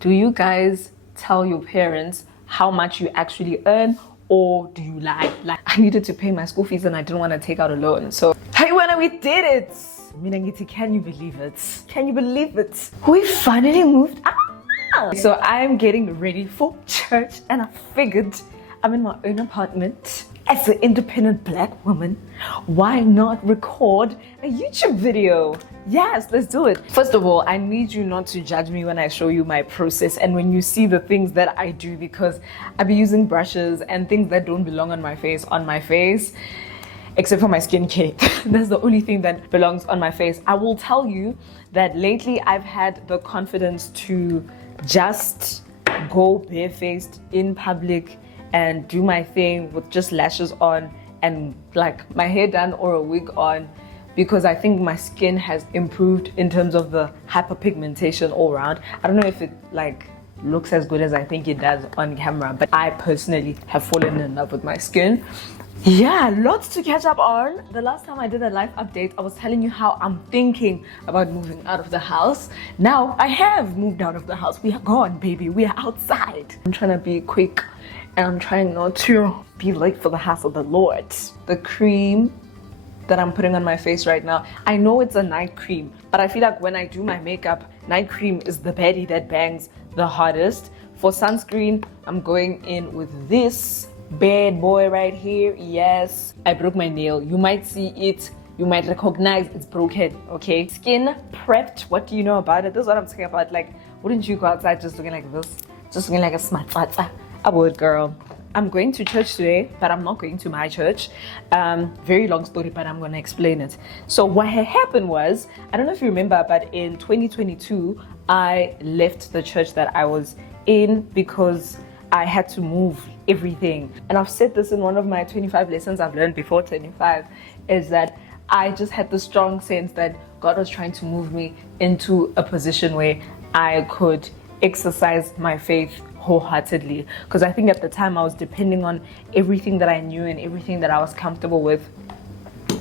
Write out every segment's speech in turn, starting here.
Do you guys tell your parents how much you actually earn, or do you lie? Like, I needed to pay my school fees and I didn't want to take out a loan. So, hey, when we did it! Minangiti, can you believe it? Can you believe it? We finally moved out! So I'm getting ready for church and I figured I'm in my own apartment. As an independent black woman, why not record a YouTube video? Yes, let's do it. First of all, I need you not to judge me when I show you my process and when you see the things that I do, because I be using brushes and things that don't belong on my face, except for my skincare. That's the only thing that belongs on my face. I will tell you that lately I've had the confidence to just go barefaced in public and do my thing with just lashes on and like my hair done or a wig on, because I think my skin has improved in terms of the hyperpigmentation all around. I don't know if it like looks as good as I think it does on camera, but I personally have fallen in love with my skin. Yeah, lots to catch up on. The last time I did a live update, I was telling you how I'm thinking about moving out of the house. Now I have moved out of the house. We are gone, baby. We are outside. I'm trying to be quick and I'm trying not to be late for the house of the Lord. The cream that I'm putting on my face right now, I know it's a night cream, but I feel like when I do my makeup, night cream is the baddie that bangs the hardest. For sunscreen, I'm going in with this bad boy right here. Yes, I broke my nail. You might see it, you might recognize it's broken, okay? Skin prepped, what do you know about it? This is what I'm talking about. Like, wouldn't you go outside just looking like this? Just looking like a smart tata? I would, girl. I'm going to church today, but I'm not going to my church. Very long story, but I'm going to explain it. So what had happened was, I don't know if you remember, but in 2022, I left the church that I was in because I had to move everything. And I've said this in one of my 25 lessons I've learned before 25, is that I just had the strong sense that God was trying to move me into a position where I could exercise my faith wholeheartedly, because I think at the time I was depending on everything that I knew and everything that I was comfortable with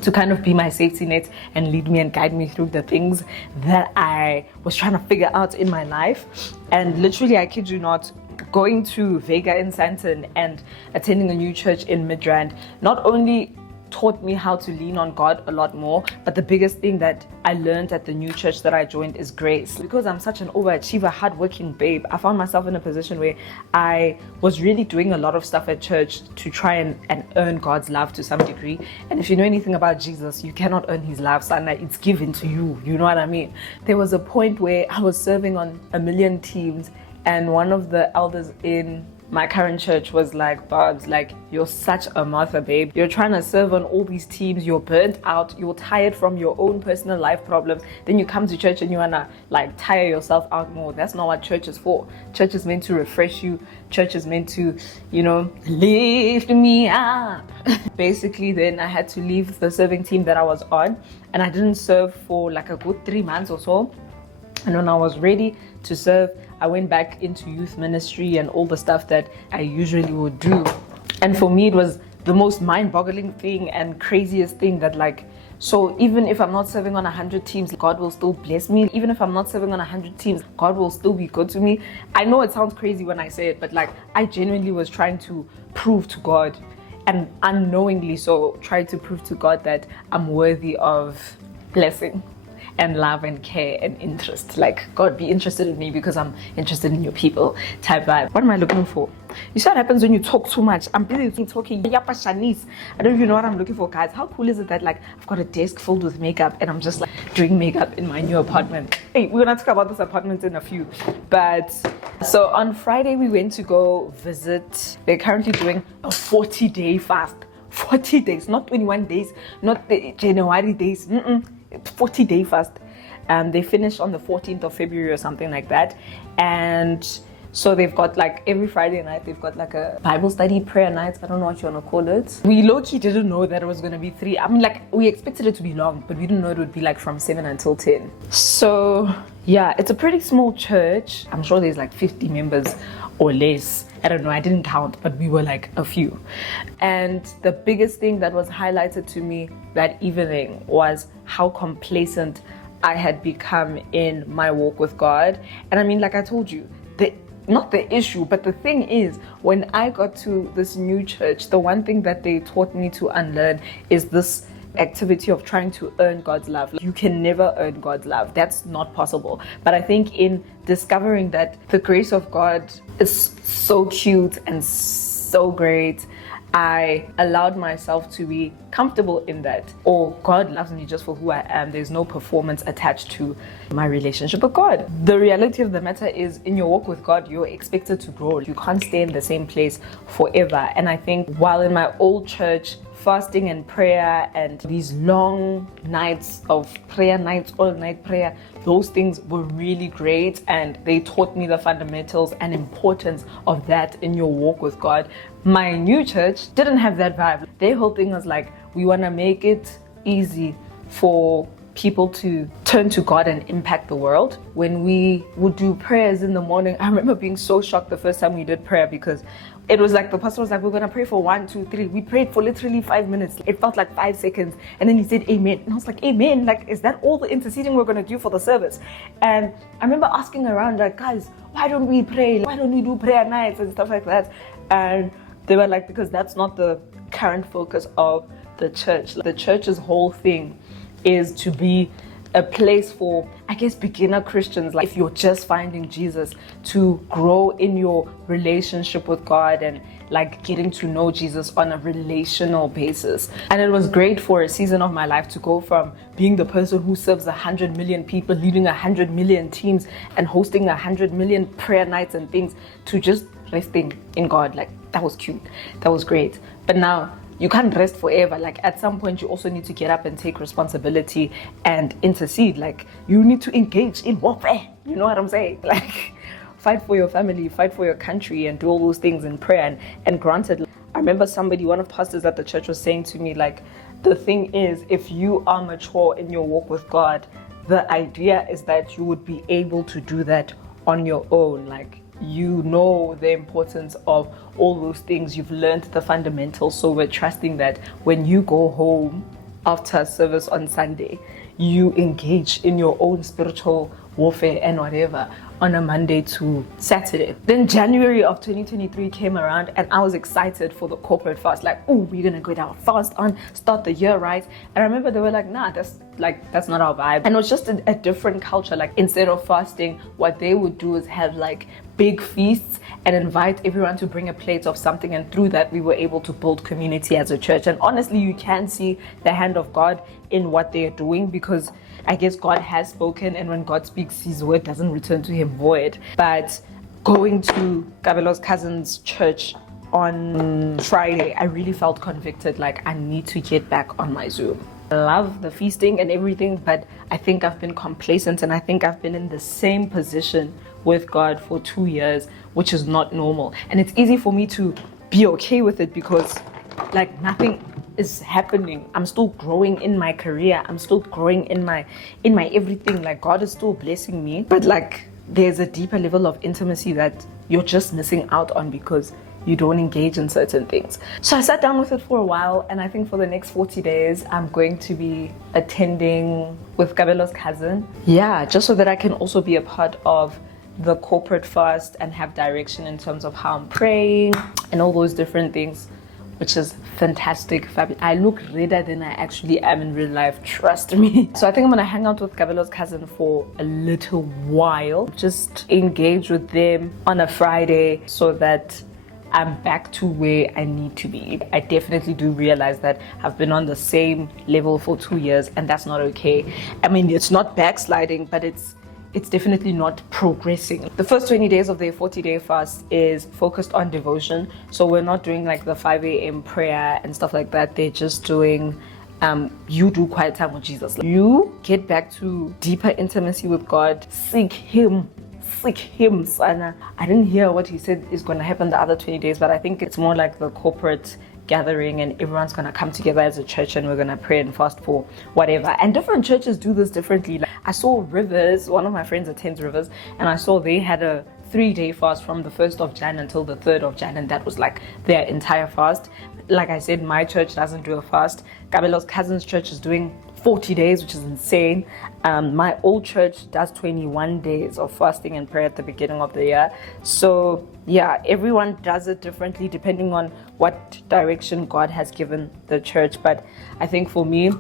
to kind of be my safety net and lead me and guide me through the things that I was trying to figure out in my life. And literally, I kid you not, going to Vega in Sandton and attending a new church in Midrand not only taught me how to lean on God a lot more, but the biggest thing that I learned at the new church that I joined is grace. Because I'm such an overachiever, hardworking babe, I found myself in a position where I was really doing a lot of stuff at church to try and earn God's love to some degree. And if you know anything about Jesus, you cannot earn his love, son. It's given to you. You know what I mean? There was a point where I was serving on a million teams, and one of the elders in my current church was like, Barbs, like, you're such a Martha, babe. You're trying to serve on all these teams. You're burnt out. You're tired from your own personal life problems. Then you come to church and you want to like tire yourself out more. That's not what church is for. Church is meant to refresh you. Church is meant to, you know, lift me up. Basically, then I had to leave the serving team that I was on, and I didn't serve for like a good 3 months or so. And when I was ready to serve, I went back into youth ministry and all the stuff that I usually would do. And for me, it was the most mind-boggling thing and craziest thing that, like, so even if I'm not serving on 100 teams, God will still bless me. Even if I'm not serving on 100 teams, God will still be good to me. I know it sounds crazy when I say it, but like, I genuinely was trying to prove to God, and unknowingly so tried to prove to God that I'm worthy of blessing and love and care and interest. Like, God, be interested in me because I'm interested in your people type vibe. What am I looking for? You see what happens when you talk too much? I'm busy talking. Yapa Shanice. I don't even know what I'm looking for, guys. How cool is it that like I've got a desk filled with makeup and I'm just like doing makeup in my new apartment? Hey, we're gonna talk about this apartment in a few. But so on Friday we went to go visit. They're currently doing a 40-day fast. 40 days, not 21 days, not the January days. 40-day fast. They finished on the 14th of February or something like that. And so they've got like every Friday night, they've got like a Bible study prayer night. I don't know what you want to call it. We low-key didn't know that it was going to be 3. I mean, like, we expected it to be long, but we didn't know it would be like from 7 until 10. So yeah, it's a pretty small church. I'm sure there's like 50 members or less. I don't know, I didn't count, but we were like a few. And the biggest thing that was highlighted to me that evening was how complacent I had become in my walk with God. And I mean, like I told you, not the issue, but the thing is, when I got to this new church, the one thing that they taught me to unlearn is this activity of trying to earn God's love. You can never earn God's love. That's not possible. But I think in discovering that the grace of God is so cute and so great, I allowed myself to be comfortable in that. Or God loves me just for who I am. There's no performance attached to my relationship with God. The reality of the matter is, in your walk with God, you're expected to grow. You can't stay in the same place forever. And I think while in my old church, fasting and prayer and these long nights of prayer, nights, all night prayer, those things were really great, and they taught me the fundamentals and importance of that in your walk with God. My new church didn't have that vibe. Their whole thing was like, we want to make it easy for people to turn to God and impact the world. When we would do prayers in the morning, I remember being so shocked the first time we did prayer, because it was like the pastor was like, we're going to pray for 1, 2, 3. We prayed for literally 5 minutes. It felt like 5 seconds. And then he said, amen. And I was like, amen? Like, is that all the interceding we're going to do for the service? And I remember asking around, like, guys, why don't we pray? Why don't we do prayer nights and stuff like that? And they were like, because that's not the current focus of the church. The church's whole thing is to be a place for, I guess, beginner Christians, like if you're just finding Jesus, to grow in your relationship with God and like getting to know Jesus on a relational basis. And it was great for a season of my life to go from being the person who serves 100 million people, leading 100 million teams and hosting 100 million prayer nights and things, to just resting in God. Like, that was cute. That was great. But now, you can't rest forever. Like, at some point, you also need to get up and take responsibility and intercede. Like, you need to engage in warfare. You know what I'm saying? Like, fight for your family, fight for your country, and do all those things in prayer. And granted, I remember one of the pastors at the church was saying to me, like, the thing is, if you are mature in your walk with God, the idea is that you would be able to do that on your own. Like, you know the importance of all those things. You've learned the fundamentals. So we're trusting that when you go home after service on Sunday, you engage in your own spiritual warfare and whatever on a Monday to Saturday. Then January of 2023 came around, and I was excited for the corporate fast. Like, oh, we're gonna go down fast on, start the year right. And I remember they were like, nah, that's not our vibe. And it was just a different culture. Like, instead of fasting, what they would do is have like big feasts and invite everyone to bring a plate of something, and through that we were able to build community as a church. And honestly, you can see the hand of God in what they are doing, because I guess God has spoken, and when God speaks, his word doesn't return to him void. But going to Kabelo's cousin's church on Friday, I really felt convicted, like, I need to get back on my Zoom. I love the feasting and everything, but I think I've been complacent, and I think I've been in the same position with God for 2 years, which is not normal. And it's easy for me to be okay with it, because like nothing is happening. I'm still growing in my career. I'm still growing in my everything. Like, God is still blessing me, but like there's a deeper level of intimacy that you're just missing out on because you don't engage in certain things. So I sat down with it for a while, and I think for the next 40 days, I'm going to be attending with Kabelo's cousin. Yeah, just so that I can also be a part of the corporate fast and have direction in terms of how I'm praying and all those different things, which is fantastic. I look redder than I actually am in real life, trust me. So I think I'm gonna hang out with Kabelo's cousin for a little while, just engage with them on a Friday so that I'm back to where I need to be. I definitely do realize that I've been on the same level for 2 years, and that's not okay. I mean, it's not backsliding, but it's definitely not progressing. The first 20 days of their 40-day fast is focused on devotion. So we're not doing like the 5 a.m. prayer and stuff like that. They're just doing, you do quiet time with Jesus. You get back to deeper intimacy with God. Seek him, Sana. I didn't hear what he said is going to happen the other 20 days, but I think it's more like the corporate gathering, and everyone's gonna come together as a church, and we're gonna pray and fast for whatever. And different churches do this differently. Like, I saw Rivers, one of my friends attends Rivers, and I saw they had a 3-day fast from the 1st of Jan until the 3rd of Jan, and that was like their entire fast. Like I said, my church doesn't do a fast. Gabelo's cousin's church is doing 40 days, which is insane. My old church does 21 days of fasting and prayer at the beginning of the year. So yeah, everyone does it differently depending on what direction God has given the church. But I think for me,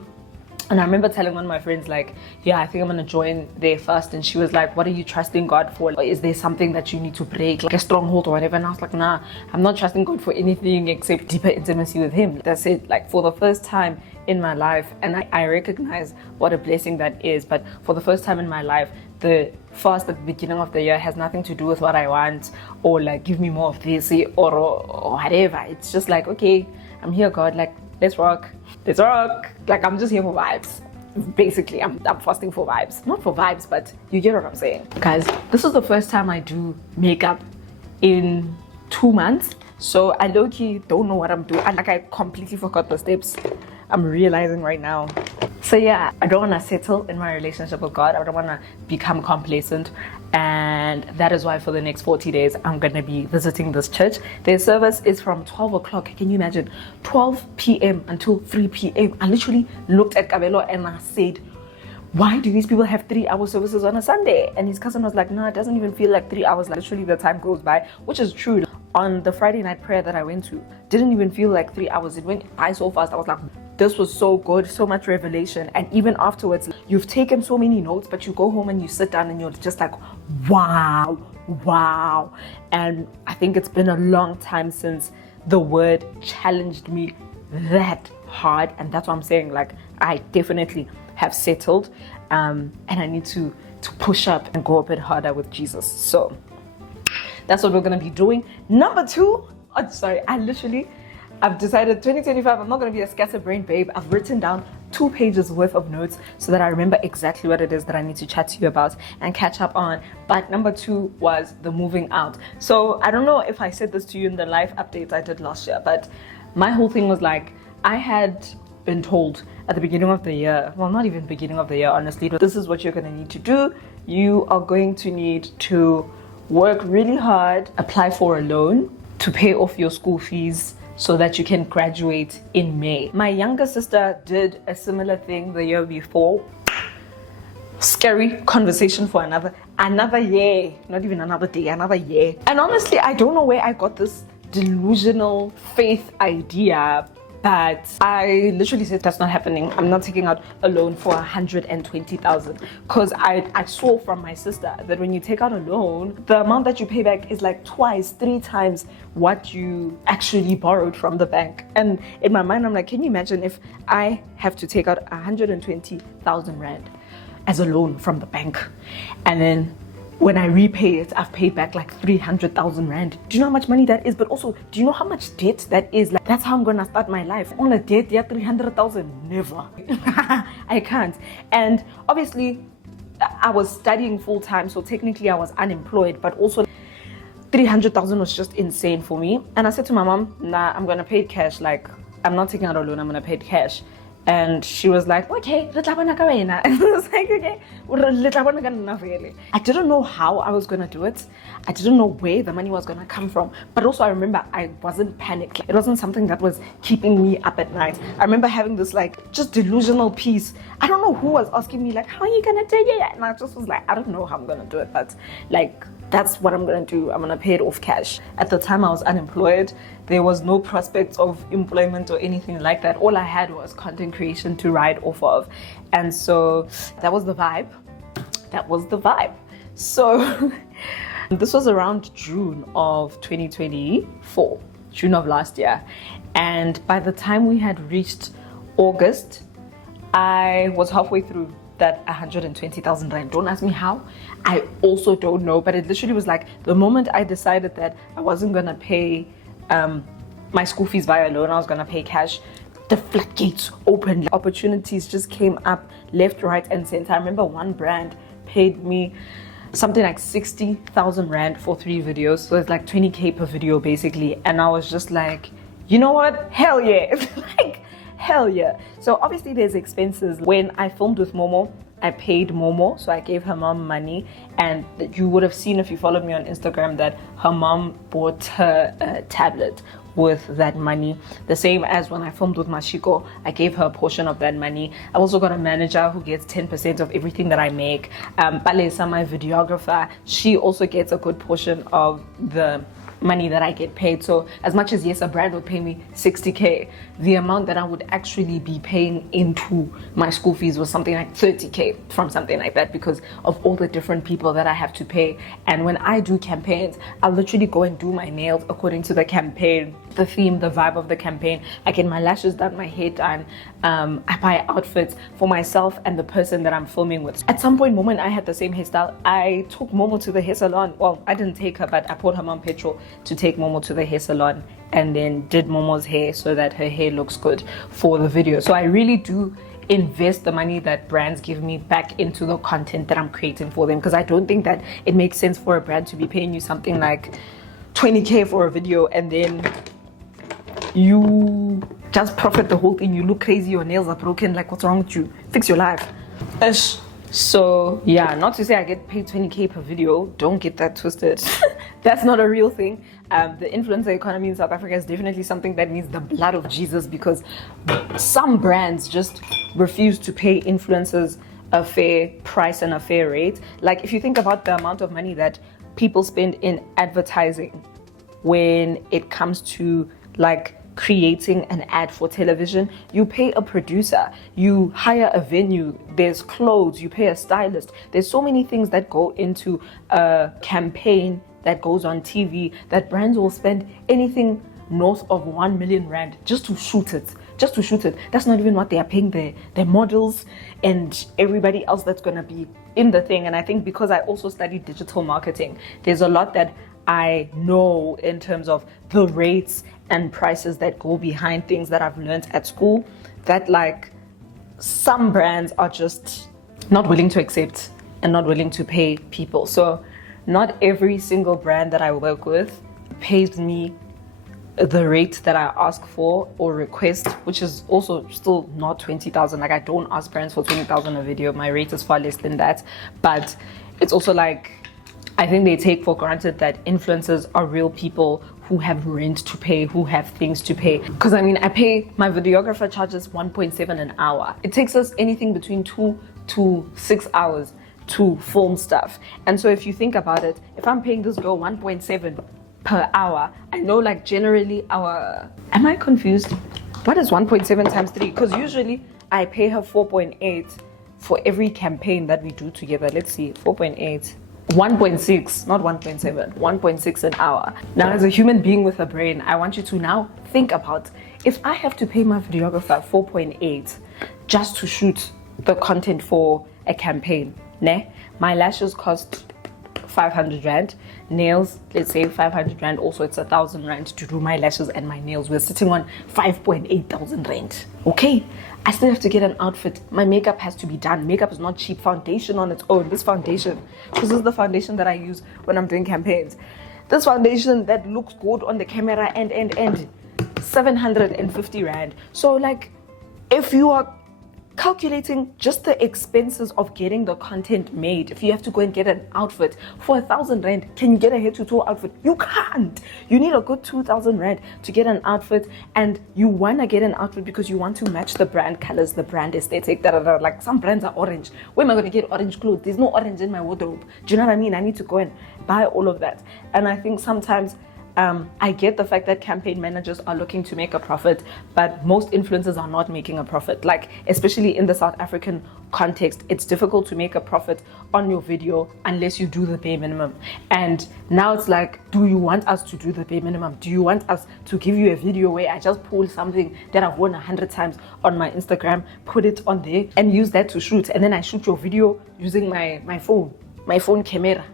and I remember telling one of my friends, like, yeah, I think I'm going to join their fast. And she was like, what are you trusting God for? Or is there something that you need to break, like a stronghold or whatever? And I was like, nah, I'm not trusting God for anything except deeper intimacy with Him. That's it. Like, for the first time in my life, and I recognize what a blessing that is. But for the first time in my life, the fast at the beginning of the year has nothing to do with what I want, or like, give me more of this, or whatever. It's just like, okay, I'm here, God, like, let's rock. Let's rock. Like, I'm just here for vibes. Basically, I'm fasting for vibes. Not for vibes, but you get what I'm saying. Guys, this is the first time I do makeup in 2 months. So I low-key don't know what I'm doing. I completely forgot the steps. I'm realizing right now. So yeah, I don't want to settle in my relationship with God. I don't want to become complacent. And that is why for the next 40 days, I'm going to be visiting this church. Their service is from 12 o'clock. Can you imagine? 12 p.m. until 3 p.m. I literally looked at Cabello and I said, why do these people have 3-hour services on a Sunday? And his cousin was like, no, it doesn't even feel like 3 hours. Like, literally the time goes by, which is true. On the Friday night prayer that I went to, didn't even feel like 3 hours. It went by so fast. I was like, this was so good, so much revelation. And even afterwards, you've taken so many notes, but you go home and you sit down and you're just like, wow. And I think it's been a long time since the word challenged me that hard. And that's what I'm saying. Like, I definitely have settled, and I need to push up and go a bit harder with Jesus. So that's what we're going to be doing. Number 2, I've decided 2025, I'm not going to be a scatterbrained babe. I've written down 2 pages worth of notes so that I remember exactly what it is that I need to chat to you about and catch up on. But number 2 was the moving out. So I don't know if I said this to you in the live updates I did last year, but my whole thing was like, I had been told at the beginning of the year, well, not even beginning of the year, honestly, but this is what you're going to need to do. You are going to need to work really hard, apply for a loan to pay off your school fees so that you can graduate in May. My younger sister did a similar thing the year before. Scary conversation for another year, not even another day, another year. And honestly, I don't know where I got this delusional faith idea, but I literally said that's not happening. I'm not taking out a loan for 120,000 because I saw from my sister that when you take out a loan, the amount that you pay back is like 2-3 times what you actually borrowed from the bank. And in my mind, I'm like, can you imagine if I have to take out 120,000 rand as a loan from the bank, and then when I repay it, I've paid back like 300,000 rand. Do you know how much money that is? But also, do you know how much debt that is? Like, that's how I'm gonna start my life. On a debt, yeah, 300,000, never. I can't. And obviously, I was studying full time, so technically I was unemployed, but also 300,000 was just insane for me. And I said to my mom, nah, I'm gonna pay it cash. Like, I'm not taking out a loan, I'm gonna pay it cash. And she was like, okay, and I was like, okay, I didn't know how I was going to do it. I didn't know where the money was going to come from. But also I remember I wasn't panicked. It wasn't something that was keeping me up at night. I remember having this like just delusional peace. I don't know who was asking me like, how are you going to do it? And I just was like, I don't know how I'm going to do it. But like, that's what I'm going to do. I'm going to pay it off cash. At the time I was unemployed. There was no prospect of employment or anything like that. All I had was content creation to ride off of. And so that was the vibe. So this was around June of 2024, June of last year. And by the time we had reached August, I was halfway through that 120,000 rand. Don't ask me how. I also don't know. But it literally was like the moment I decided that I wasn't going to pay my school fees via loan, I was going to pay cash, the floodgates opened. Opportunities just came up left, right, and center. I remember one brand paid me something like 60,000 rand for 3 videos. So it's like 20k per video basically. And I was just like, you know what? Hell yeah. Like, hell yeah. So obviously there's expenses. When I filmed with Momo, I paid Momo, so I gave her mom money, and you would have seen if you followed me on Instagram that her mom bought her a tablet with that money. The same as when I filmed with Mashiko, I gave her a portion of that money. I've also got a manager who gets 10% of everything that I make. Palesa, my videographer, she also gets a good portion of the money that I get paid. So as much as yes, a brand would pay me 60k, the amount that I would actually be paying into my school fees was something like 30k from something like that, because of all the different people that I have to pay. And when I do campaigns, I'll literally go and do my nails according to the campaign, the theme, the vibe of the campaign. I get my lashes done, my hair done. I buy outfits for myself and the person that I'm filming with. At some point, moment I had the same hairstyle. I took Momo to the hair salon. Well, I didn't take her, but I poured her mom petrol to take Momo to the hair salon, and then did Momo's hair so that her hair looks good for the video. So I really do invest the money that brands give me back into the content that I'm creating for them, because I don't think that it makes sense for a brand to be paying you something like 20k for a video and then you just profit the whole thing. You look crazy, your nails are broken, like what's wrong with you? Fix your life. So yeah, not to say I get paid 20k per video, don't get that twisted. That's not a real thing. The influencer economy in South Africa is definitely something that needs the blood of Jesus, because some brands just refuse to pay influencers a fair price and a fair rate. Like if you think about the amount of money that people spend in advertising when it comes to like creating an ad for television, you pay a producer, you hire a venue, there's clothes, you pay a stylist. There's so many things that go into a campaign that goes on TV that brands will spend anything north of 1 million rand just to shoot it. That's not even what they are paying their models and everybody else that's going to be in the thing. And I think because I also studied digital marketing, there's a lot that I know in terms of the rates and prices that go behind things that I've learned at school, that like some brands are just not willing to accept and not willing to pay people. So not every single brand that I work with pays me the rate that I ask for or request, which is also still not 20,000. Like I don't ask brands for 20,000 a video. My rate is far less than that. But it's also like, I think they take for granted that influencers are real people who have rent to pay, who have things to pay. Because I mean, I pay, my videographer charges 1.7 an hour. It takes us anything between 2 to 6 hours to film stuff. And so if you think about it, if I'm paying this girl 1.7 per hour, I know like generally am I confused? What is 1.7 times 3? Because usually I pay her 4.8 for every campaign that we do together. Let's see, 4.8. 1.6, not 1.7, 1.6 an hour. Now, as a human being with a brain, I want you to now think about, if I have to pay my videographer 4.8 just to shoot the content for a campaign, my lashes cost 500 rand, nails, let's say 500 rand, also it's 1,000 rand to do my lashes and my nails. We're sitting on 5.8 thousand rand. Okay, I still have to get an outfit. My makeup has to be done. Makeup is not cheap. Foundation on its own, this foundation, because this is the foundation that I use when I'm doing campaigns. This foundation that looks good on the camera and 750 rand. So like, if you are calculating just the expenses of getting the content made, if you have to go and get an outfit for 1,000 rand, can you get a head to toe outfit? You can't. You need a good 2,000 rand to get an outfit, and you want to get an outfit because you want to match the brand colors, the brand aesthetic. Like some brands are orange. Where am I going to get orange clothes? There's no orange in my wardrobe. Do you know what I mean? I need to go and buy all of that. And I think sometimes I get the fact that campaign managers are looking to make a profit, but most influencers are not making a profit. Like, especially in the South African context, it's difficult to make a profit on your video unless you do the bare minimum. And now it's like, do you want us to do the bare minimum? Do you want us to give you a video where I just pull something that I've worn 100 times on my Instagram, put it on there and use that to shoot, and then I shoot your video using my phone camera?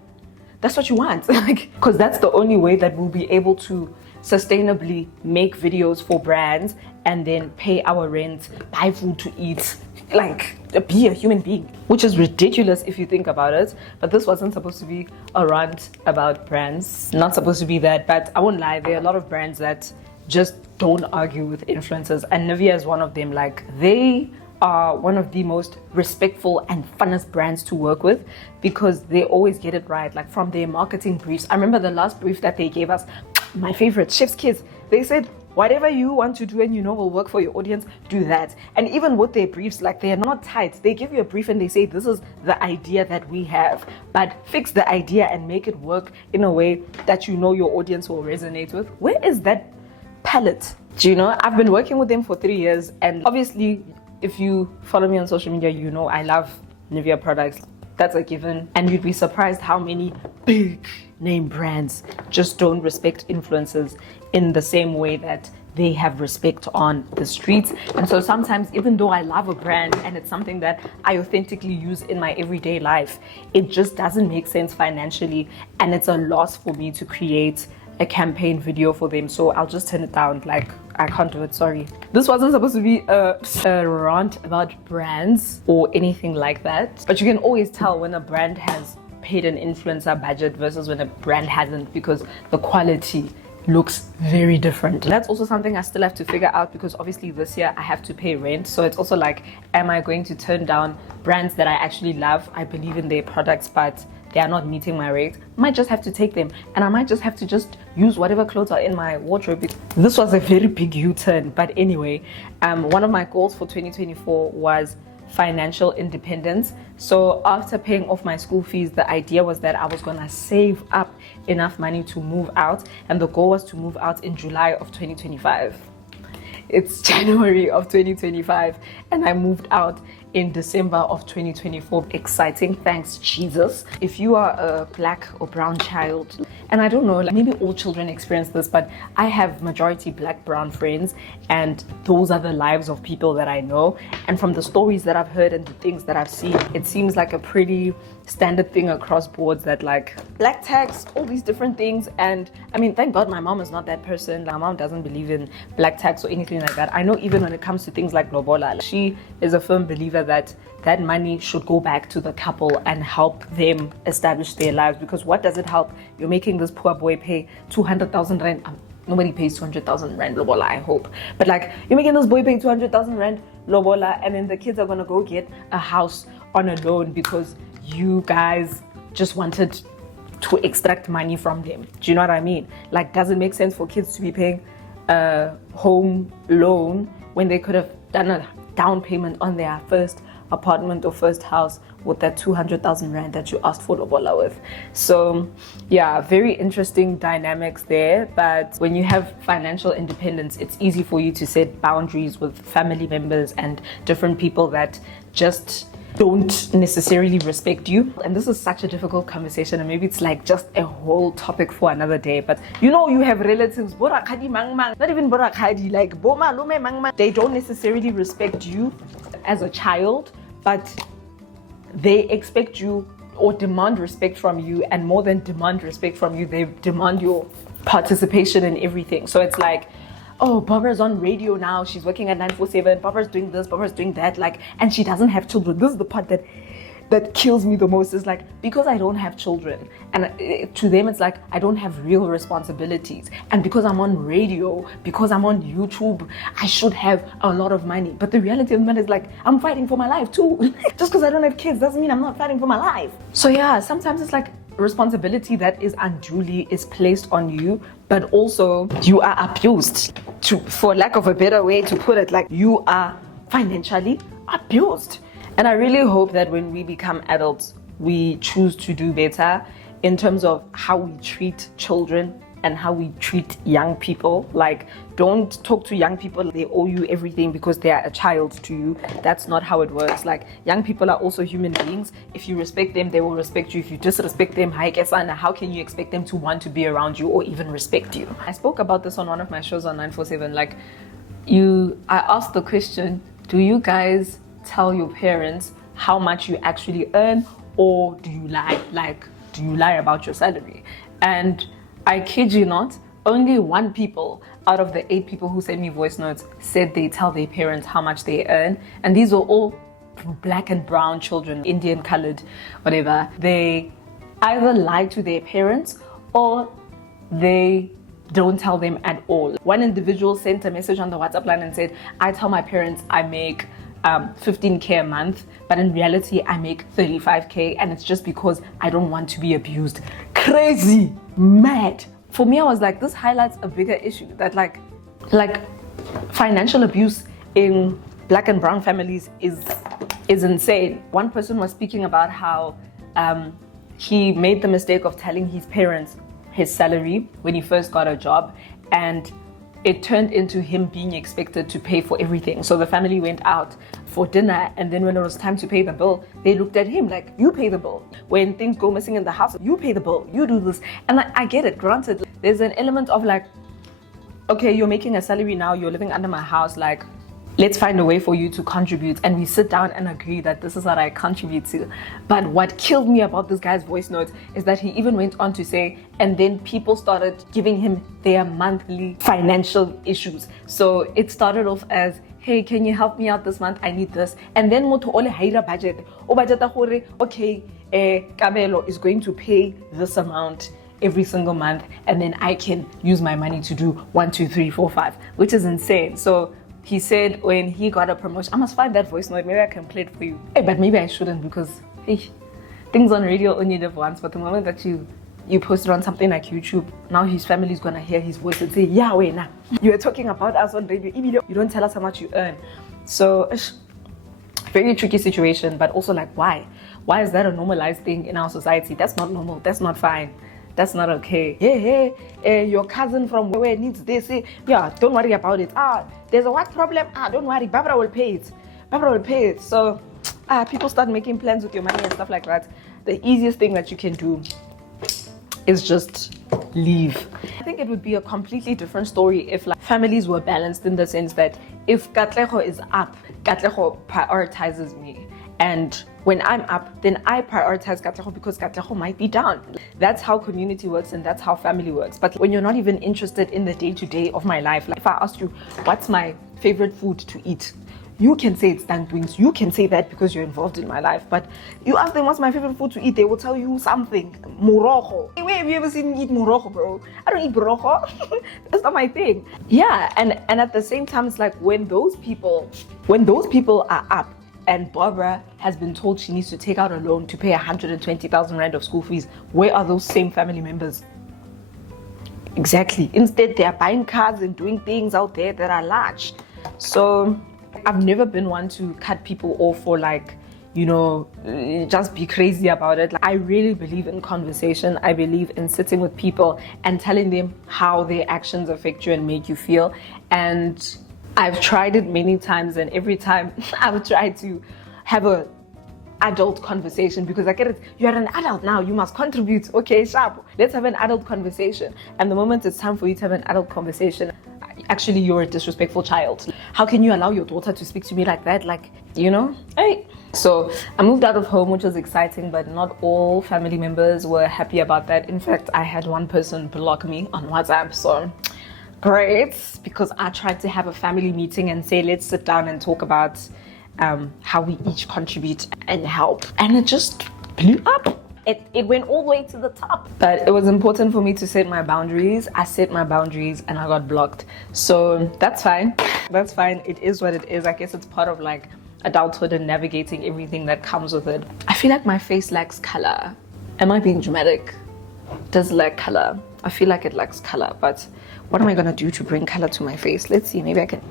That's what you want, like, because that's the only way that we'll be able to sustainably make videos for brands and then pay our rent, buy food to eat, like be a human being, which is ridiculous if you think about it. But this wasn't supposed to be a rant about brands, not supposed to be that, but I won't lie, there are a lot of brands that just don't argue with influencers, and Nivea is one of them. Like, they are one of the most respectful and funnest brands to work with because they always get it right. Like from their marketing briefs, I remember the last brief that they gave us, my favorite, Chef's Kids, they said, whatever you want to do and you know will work for your audience, do that. And even with their briefs, like they're not tight. They give you a brief and they say, this is the idea that we have, but fix the idea and make it work in a way that you know your audience will resonate with. Where is that palette? Do you know? I've been working with them for 3 years, and obviously, if you follow me on social media, you know I love Nivea products. That's a given. And you'd be surprised how many big name brands just don't respect influencers in the same way that they have respect on the streets. And so sometimes, even though I love a brand and it's something that I authentically use in my everyday life, it just doesn't make sense financially, and it's a loss for me to create a campaign video for them. So I'll just turn it down. Like, I can't do it, sorry. This wasn't supposed to be a rant about brands or anything like that, but you can always tell when a brand has paid an influencer budget versus when a brand hasn't, because the quality looks very different. That's also something I still have to figure out, because obviously this year I have to pay rent. So it's also like, am I going to turn down brands that I actually love? I believe in their products, but they are not meeting my rate. I might just have to take them, and I might just have to just use whatever clothes are in my wardrobe. This was a very big U-turn, but anyway, one of my goals for 2024 was financial independence. So after paying off my school fees, the idea was that I was gonna save up enough money to move out, and the goal was to move out in July of 2025. It's January of 2025, and I moved out in December of 2024. Exciting, thanks Jesus. If you are a black or brown child, and I don't know, like maybe all children experience this, but I have majority black, brown friends, and those are the lives of people that I know. And from the stories that I've heard and the things that I've seen, it seems like a pretty standard thing across boards, that like black tax, all these different things. And I mean, thank God my mom is not that person. My mom doesn't believe in black tax or anything like that. I know even when it comes to things like lobola, she is a firm believer that that money should go back to the couple and help them establish their lives. Because what does it help? You're making this poor boy pay 200,000 rand. Nobody pays 200,000 rand lobola, I hope. But like, you're making this boy pay 200,000 rand lobola, and then the kids are gonna go get a house on a loan because you guys just wanted to extract money from them. Do you know what I mean? Like, does it make sense for kids to be paying a home loan when they could have done a down payment on their first apartment or first house with that 200,000 rand that you asked for lobola with? So yeah, very interesting dynamics there. But when you have financial independence, it's easy for you to set boundaries with family members and different people that just don't necessarily respect you. And this is such a difficult conversation, and maybe it's like just a whole topic for another day. But you know, you have relatives, not even like boma lume mangmang. They don't necessarily respect you as a child, but they expect you or demand respect from you, and more than demand respect from you, they demand your participation in everything. So it's like, oh, Barbara's on radio now, she's working at 947, Barbara's doing this, Barbara's doing that, like, and she doesn't have children. This is the part that kills me the most, is like, because I don't have children, and to them it's like I don't have real responsibilities, and because I'm on radio, because I'm on YouTube, I should have a lot of money. But the reality of the matter is, like, I'm fighting for my life too. Just because I don't have kids doesn't mean I'm not fighting for my life. So yeah, sometimes it's like responsibility that is unduly is placed on you, but also you are abused, for lack of a better way to put it, like you are financially abused. And I really hope that when we become adults, we choose to do better in terms of how we treat children and how we treat young people. Like, don't talk to young people, they owe you everything because they are a child to you. That's not how it works. Like, young people are also human beings. If you respect them, they will respect you. If you disrespect them, how can you expect them to want to be around you or even respect you? I spoke about this on one of my shows on 947. Like, I asked the question, do you guys tell your parents how much you actually earn, or do you lie? Like, do you lie about your salary? And I kid you not, only 1 people out of the 8 people who sent me voice notes said they tell their parents how much they earn. And these were all black and brown children, Indian, colored, whatever. They either lie to their parents or they don't tell them at all. One individual sent a message on the WhatsApp line and said, I tell my parents I make 15k a month, but in reality I make 35k, and it's just because I don't want to be abused. Crazy, mad. For me, I was like, this highlights a bigger issue, that like financial abuse in Black and brown families is insane. One person was speaking about how he made the mistake of telling his parents his salary when he first got a job, and it turned into him being expected to pay for everything. So the family went out for dinner, and then when it was time to pay the bill, they looked at him like, you pay the bill. When things go missing in the house, you pay the bill, you do this. And I get it, granted, there's an element of like, okay, you're making a salary now, you're living under my house, like, let's find a way for you to contribute. And we sit down and agree that this is what I contribute to. But what killed me about this guy's voice notes is that he even went on to say, and then people started giving him their monthly financial issues. So it started off as, hey, can you help me out this month? I need this. And then moto ole haira budget. O budget hore, okay, Kabelo is going to pay this amount every single month, and then I can use my money to do 1, 2, 3, 4, 5, which is insane. So he said when he got a promotion, I must find that voice note, maybe I can play it for you. Hey, but maybe I shouldn't, because hey, things on radio only live once. But the moment that you post it on something like YouTube, now his family's gonna hear his voice and say, yeah, wait, nah, you were talking about us on radio, you don't tell us how much you earn. So very tricky situation, but also like, why is that a normalized thing in our society? That's not normal, that's not fine. That's not okay. Hey, your cousin from where needs this. Yeah, don't worry about it. There's a what problem? Don't worry, Barbara will pay it. So people start making plans with your money and stuff like that. The easiest thing that you can do is just leave. I think it would be a completely different story if like families were balanced, in the sense that if Katlego is up, Katlego prioritizes me. And when I'm up, then I prioritize Katlego because Katlego might be down. That's how community works, and that's how family works. But when you're not even interested in the day-to-day of my life, like if I asked you, what's my favorite food to eat? You can say it's dank wings. You can say that because you're involved in my life. But you ask them what's my favorite food to eat, they will tell you something. Morojo. Hey, where have you ever seen me eat morojo, bro? I don't eat morojo. That's not my thing. Yeah, and at the same time, it's like when those people are up, and Barbara has been told she needs to take out a loan to pay 120,000 rand of school fees, where are those same family members? Exactly. Instead, they are buying cars and doing things out there that are large. So I've never been one to cut people off or like, just be crazy about it. Like, I really believe in conversation. I believe in sitting with people and telling them how their actions affect you and make you feel. And I've tried it many times, and every time I've tried to have a adult conversation, because I get it, you're an adult now, you must contribute. Okay, sharp, let's have an adult conversation. And the moment it's time for you to have an adult conversation, actually you're a disrespectful child. How can you allow your daughter to speak to me like that? Like, hey. So I moved out of home, which was exciting, but not all family members were happy about that. In fact, I had one person block me on WhatsApp. So great, because I tried to have a family meeting and say, let's sit down and talk about how we each contribute and help. And it just blew up. It went all the way to the top. But it was important for me to set my boundaries. I set my boundaries and I got blocked. So that's fine. That's fine. It is what it is. I guess it's part of like adulthood and navigating everything that comes with it. I feel like my face lacks color. Am I being dramatic? Does it lack color? I feel like it lacks color, but what am I gonna do to bring color to my face? Let's see, maybe I can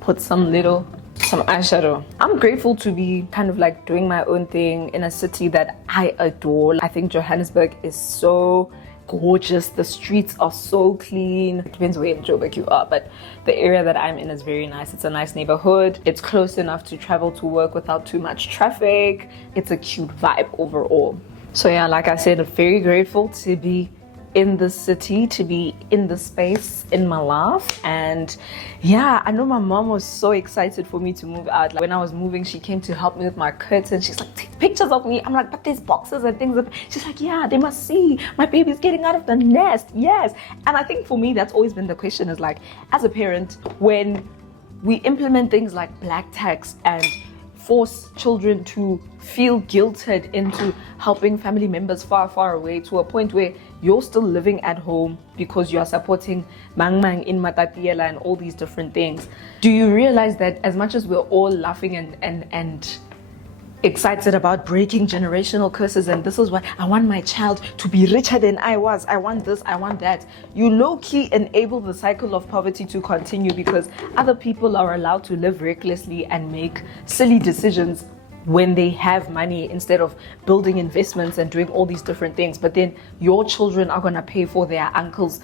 put some eyeshadow. I'm grateful to be kind of like doing my own thing in a city that I adore. I think Johannesburg is so gorgeous. The streets are so clean. It depends where in Joburg you are, but the area that I'm in is very nice. It's a nice neighborhood. It's close enough to travel to work without too much traffic. It's a cute vibe overall. So yeah, like I said, I'm very grateful to be in the city, to be in the space in my life. And yeah, I know my mom was so excited for me to move out. Like when I was moving, she came to help me with my curtains. She's like, take pictures of me. I'm like, but there's boxes and things. She's like, yeah, they must see my baby's getting out of the nest. Yes. And I think for me, that's always been the question, is like, as a parent, when we implement things like black tax and force children to feel guilted into helping family members far, far away, to a point where you're still living at home because you are supporting Mang Mang in Matatiela and all these different things. Do you realize that as much as we're all laughing and excited about breaking generational curses, and this is why I want my child to be richer than I was, I want this, I want that, you low-key enable the cycle of poverty to continue, because other people are allowed to live recklessly and make silly decisions when they have money, instead of building investments and doing all these different things. But then your children are going to pay for their uncle's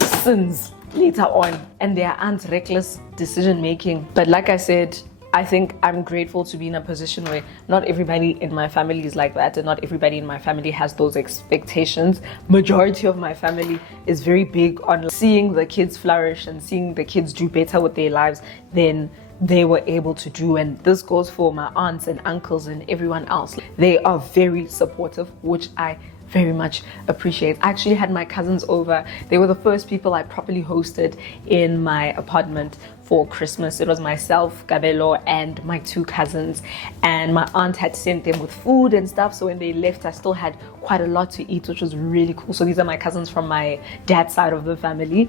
sins later on, and their aunt's reckless decision making. But like I said, I think I'm grateful to be in a position where not everybody in my family is like that, and not everybody in my family has those expectations. Majority of my family is very big on seeing the kids flourish and seeing the kids do better with their lives than they were able to do. And this goes for my aunts and uncles and everyone else. They are very supportive, which I very much appreciate. I actually had my cousins over. They were the first people I properly hosted in my apartment for Christmas. It was myself, Gabelo, and my two cousins, and my aunt had sent them with food and stuff, so when they left I still had quite a lot to eat, which was really cool. So these are my cousins from my dad's side of the family.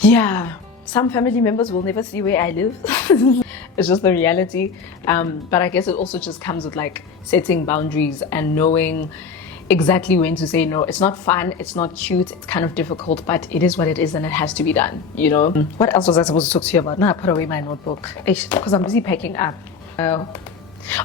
Yeah, some family members will never see where I live. It's just the reality, but I guess it also just comes with like setting boundaries and knowing exactly when to say no. It's not fun, it's not cute, it's kind of difficult, but it is what it is and it has to be done, you know. What else was I supposed to talk to you about? Now I put away my notebook because I'm busy packing up.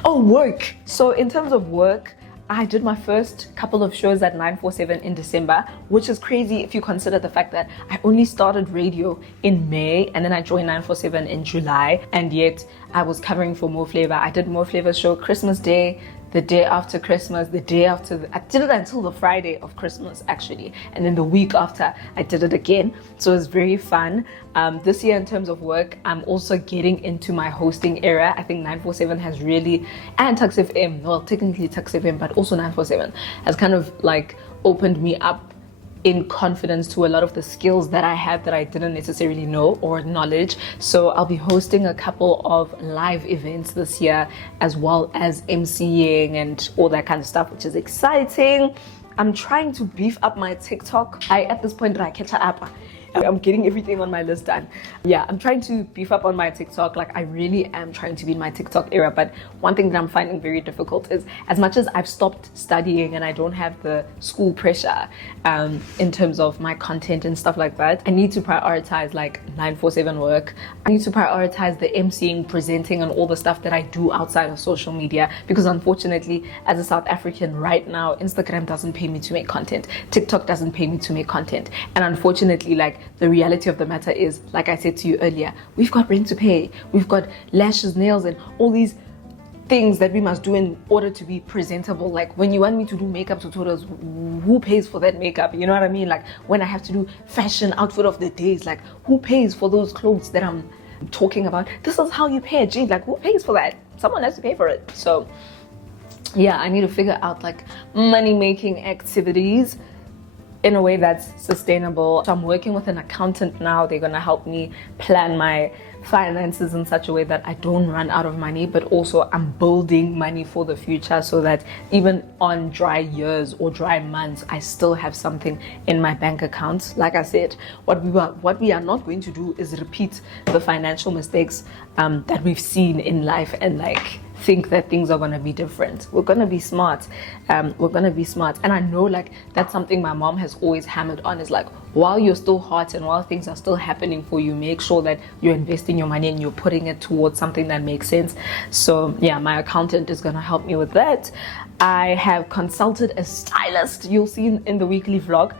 Oh, work. So in terms of work, I did my first couple of shows at 947 in December, which is crazy if you consider the fact that I only started radio in May and then I joined 947 in July, and yet I was covering for More Flavor. I did More Flavor's show Christmas Day, the day after Christmas, the day after, I did it until the Friday of Christmas actually, and then the week after I did it again. So it was very fun. This year in terms of work, I'm also getting into my hosting era. I think 947 has really, and Tux FM, well technically Tux FM, but also 947 has kind of like opened me up in confidence to a lot of the skills that I have that I didn't necessarily know or acknowledge. So I'll be hosting a couple of live events this year, as well as MCing and all that kind of stuff, which is exciting. I'm trying to beef up my TikTok. At this point, I catch up. I'm getting everything on my list done. Yeah, I'm trying to beef up on my TikTok. Like I really am trying to be in my TikTok era. But one thing that I'm finding very difficult is, as much as I've stopped studying and I don't have the school pressure in terms of my content and stuff like that, I need to prioritize like 947 work. I need to prioritize the MCing, presenting, and all the stuff that I do outside of social media, because unfortunately, as a South African right now, Instagram doesn't pay me to make content. TikTok doesn't pay me to make content. And unfortunately, like, the reality of the matter is, like I said to you earlier, we've got rent to pay, we've got lashes, nails, and all these things that we must do in order to be presentable. Like when you want me to do makeup tutorials, who pays for that makeup? You know what I mean? Like when I have to do fashion outfit of the days, like who pays for those clothes that I'm talking about? This is how you pay a G. Like who pays for that? Someone has to pay for it. So yeah, I need to figure out like money making activities in a way that's sustainable. So I'm working with an accountant now. They're gonna help me plan my finances in such a way that I don't run out of money, but also I'm building money for the future, so that even on dry years or dry months, I still have something in my bank account. Like I said, what we are not going to do is repeat the financial mistakes that we've seen in life and like think that things are gonna be different. We're gonna be smart. We're gonna be smart. And I know like that's something my mom has always hammered on, is like, while you're still hot and while things are still happening for you, make sure that you're investing your money and you're putting it towards something that makes sense. So yeah, my accountant is gonna help me with that. I have consulted a stylist. You'll see in the weekly vlog.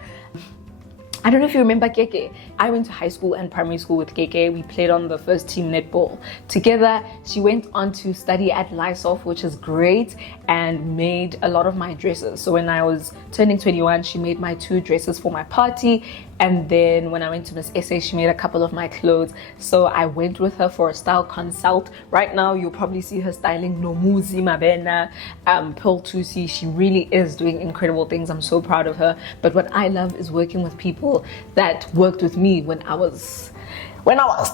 I don't know if you remember Keke. I went to high school and primary school with Keke. We played on the first team netball together. She went on to study at Lysof, which is great, and made a lot of my dresses. So when I was turning 21, she made my 2 dresses for my party. And then when I went to Miss SA, she made a couple of my clothes. So I went with her for a style consult. Right now, you'll probably see her styling Nomuzi Mabena, Pearl Tusi. She really is doing incredible things. I'm so proud of her. But what I love is working with people that worked with me when I was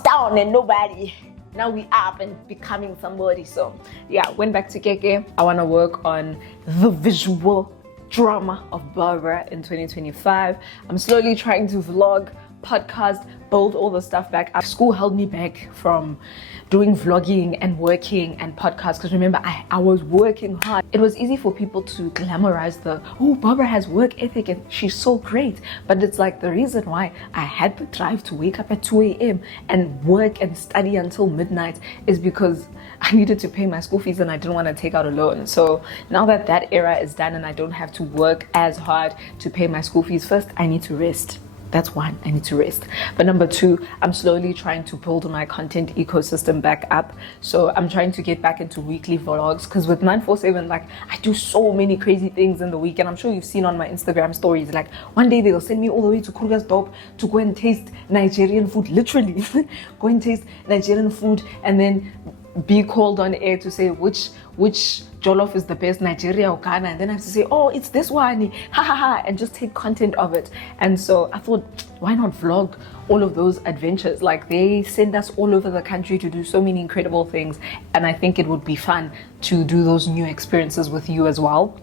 down and nobody. now we up and becoming somebody. So yeah, went back to Keke. I want to work on the visual drama of Barbara in 2025. I'm slowly trying to vlog, podcast, build all the stuff back up. School held me back from doing vlogging and working and podcasts, because remember, I was working hard. It was easy for people to glamorize oh, Barbara has work ethic and she's so great. But it's like the reason why I had the drive to wake up at 2 a.m. and work and study until midnight is because I needed to pay my school fees and I didn't want to take out a loan. So now that that era is done and I don't have to work as hard to pay my school fees, first, I need to rest. That's one, I need to rest. But number two, I'm slowly trying to build my content ecosystem back up. So I'm trying to get back into weekly vlogs, because with 947, like, I do so many crazy things in the week. And I'm sure you've seen on my Instagram stories, like one day they'll send me all the way to Kruger's Dorp to go and taste Nigerian food, literally. Go and taste Nigerian food and then be called on air to say which jollof is the best, Nigeria or Ghana, and then I have to say, oh, it's this one, ha ha ha, and just take content of it. And so I thought, why not vlog all of those adventures? Like, they send us all over the country to do so many incredible things, and I think it would be fun to do those new experiences with you as well.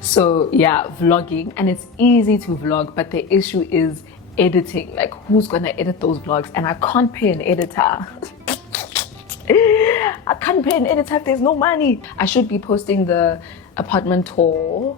So yeah, vlogging, and it's easy to vlog, but the issue is editing. Like, who's gonna edit those vlogs? And I can't pay an editor. I can't pay an editor if there's no money. I should be posting the apartment tour.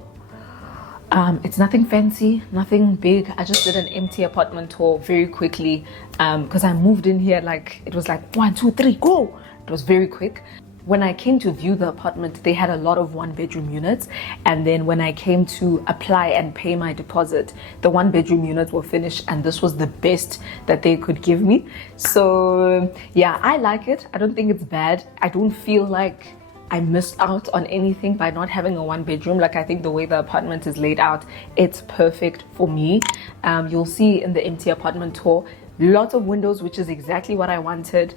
It's nothing fancy, nothing big. I just did an empty apartment tour very quickly because I moved in here like it was like 1, 2, 3, go. It was very quick. When I came to view the apartment, they had a lot of 1-bedroom units, and then when I came to apply and pay my deposit, the 1-bedroom units were finished, and this was the best that they could give me. So yeah, I like it. I don't think it's bad. I don't feel like I missed out on anything by not having a 1-bedroom. Like, I think the way the apartment is laid out, it's perfect for me. You'll see in the empty apartment tour, lots of windows, which is exactly what I wanted.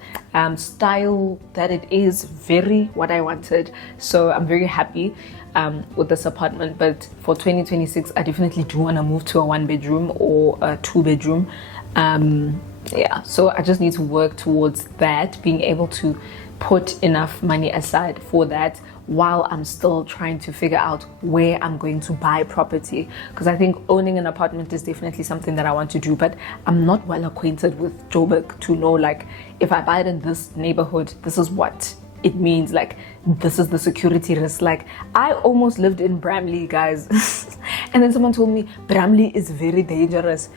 Style that it is very what I wanted. So I'm very happy with this apartment. But for 2026, I definitely do want to move to a 1-bedroom or a 2-bedroom. Yeah, so I just need to work towards that, being able to put enough money aside for that, while I'm still trying to figure out where I'm going to buy property. Because I think owning an apartment is definitely something that I want to do, but I'm not well acquainted with Joburg to know, like, if I buy it in this neighborhood, this is what it means. Like, this is the security risk. Like, I almost lived in Bramley, guys. And then someone told me Bramley is very dangerous,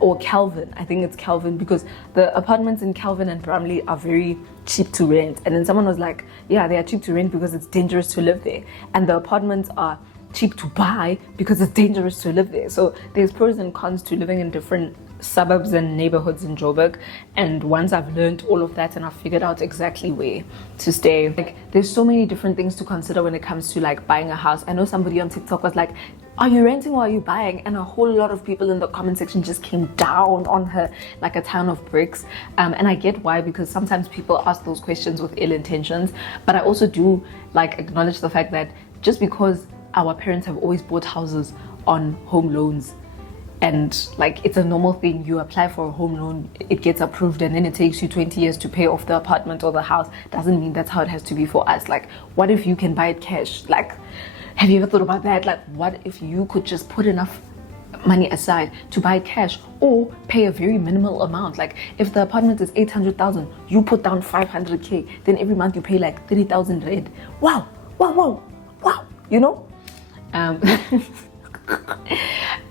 or Calvin. I think it's Calvin, because the apartments in Calvin and Bramley are very cheap to rent. And then someone was like, yeah, they are cheap to rent because it's dangerous to live there, and the apartments are cheap to buy because it's dangerous to live there. So there's pros and cons to living in different suburbs and neighborhoods in Joburg. And once I've learned all of that and I've figured out exactly where to stay, like, there's so many different things to consider when it comes to like buying a house. I know somebody on TikTok was like, are you renting or are you buying? And a whole lot of people in the comment section just came down on her like a ton of bricks. And I get why, because sometimes people ask those questions with ill intentions. But I also do like acknowledge the fact that just because our parents have always bought houses on home loans, and like, it's a normal thing, you apply for a home loan, it gets approved, and then it takes you 20 years to pay off the apartment or the house, doesn't mean that's how it has to be for us. Like, what if you can buy it cash? Like, have you ever thought about that? Like, what if you could just put enough money aside to buy cash, or pay a very minimal amount? Like, if the apartment is 800,000, you put down 500k, then every month you pay like 30,000 rand. Wow, wow, wow, wow, you know?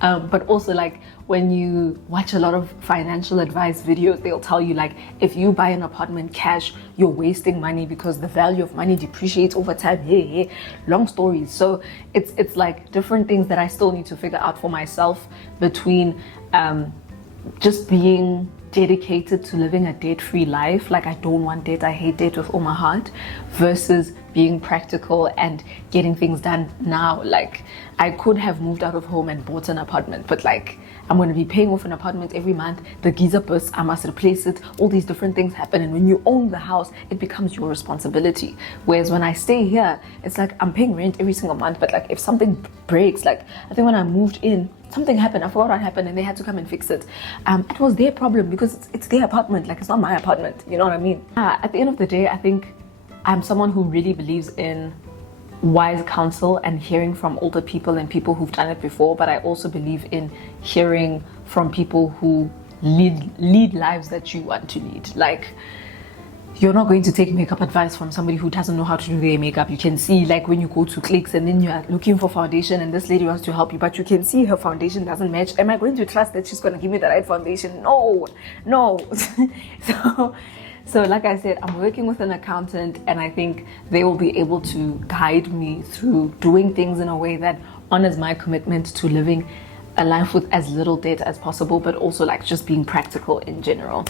But also, like, when you watch a lot of financial advice videos, they'll tell you, like, if you buy an apartment cash, you're wasting money because the value of money depreciates over time. Yeah, long stories. So it's like different things that I still need to figure out for myself, between just being dedicated to living a debt-free life. Like, I don't want debt, I hate debt with all my heart, versus being practical and getting things done now. Like, I could have moved out of home and bought an apartment, but like, I'm going to be paying off an apartment every month. The geyser bursts, I must replace it. All these different things happen, and when you own the house, it becomes your responsibility. Whereas when I stay here, it's like I'm paying rent every single month, but like if something breaks, like I think when I moved in, something happened, I forgot what happened, and they had to come and fix it. It was their problem because it's their apartment, like it's not my apartment, you know what I mean? At the end of the day, I think I'm someone who really believes in wise counsel and hearing from older people and people who've done it before, but I also believe in hearing from people who lead lives that you want to lead. Like, you're not going to take makeup advice from somebody who doesn't know how to do their makeup. You can see, like, when you go to Clicks and then you're looking for foundation and this lady wants to help you, but you can see her foundation doesn't match. Am I going to trust that she's going to give me the right foundation? No. So like I said, I'm working with an accountant, and I think they will be able to guide me through doing things in a way that honors my commitment to living a life with as little debt as possible, but also like just being practical in general,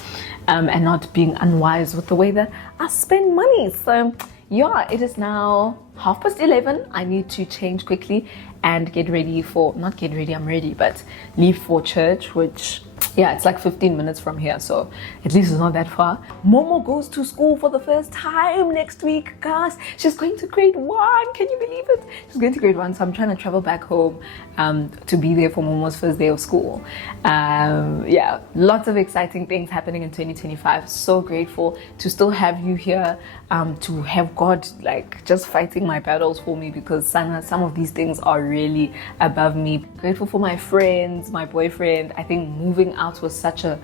and not being unwise with the way that I spend money. So yeah, it is now 11:30. I need to change quickly and get ready for, not get ready, I'm ready, but leave for church, which, yeah, it's like 15 minutes from here, so at least it's not that far. Momo goes to school for the first time next week, guys. She's going to grade 1. Can you believe it? She's going to grade 1, so I'm trying to travel back home to be there for Momo's first day of school. Yeah, lots of exciting things happening in 2025. So grateful to still have you here, to have God like just fighting my battles for me, because some of these things are really above me. Grateful for my friends, my boyfriend. I think moving out was such a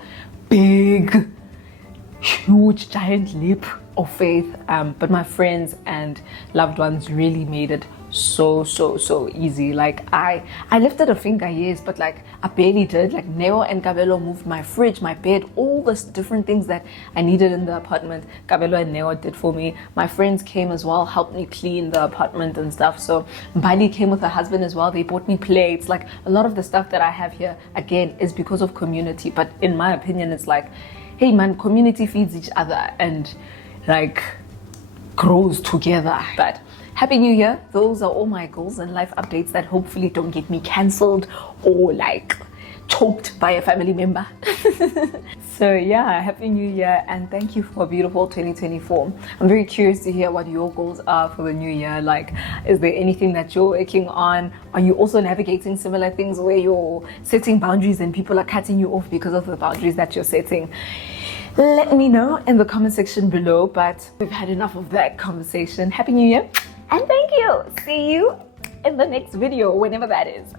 big, huge, giant leap of faith, but my friends and loved ones really made it so easy. Like I lifted a finger, yes, but like I barely did. Like Neo and Kabelo moved my fridge, my bed, all the different things that I needed in the apartment. Kabelo and Neo did for me. My friends came as well, helped me clean the apartment and stuff. So Bali came with her husband as well. They bought me plates. Like a lot of the stuff that I have here, again, is because of community. But in my opinion, it's like, hey man, community feeds each other and like grows together. But Happy New Year. Those are all my goals and life updates that hopefully don't get me cancelled or like choked by a family member. So yeah, Happy New Year, and thank you for a beautiful 2024. I'm very curious to hear what your goals are for the new year. Like, is there anything that you're working on? Are you also navigating similar things where you're setting boundaries and people are cutting you off because of the boundaries that you're setting? Let me know in the comment section below. But we've had enough of that conversation. Happy New Year, and thank you. See you in the next video, whenever that is.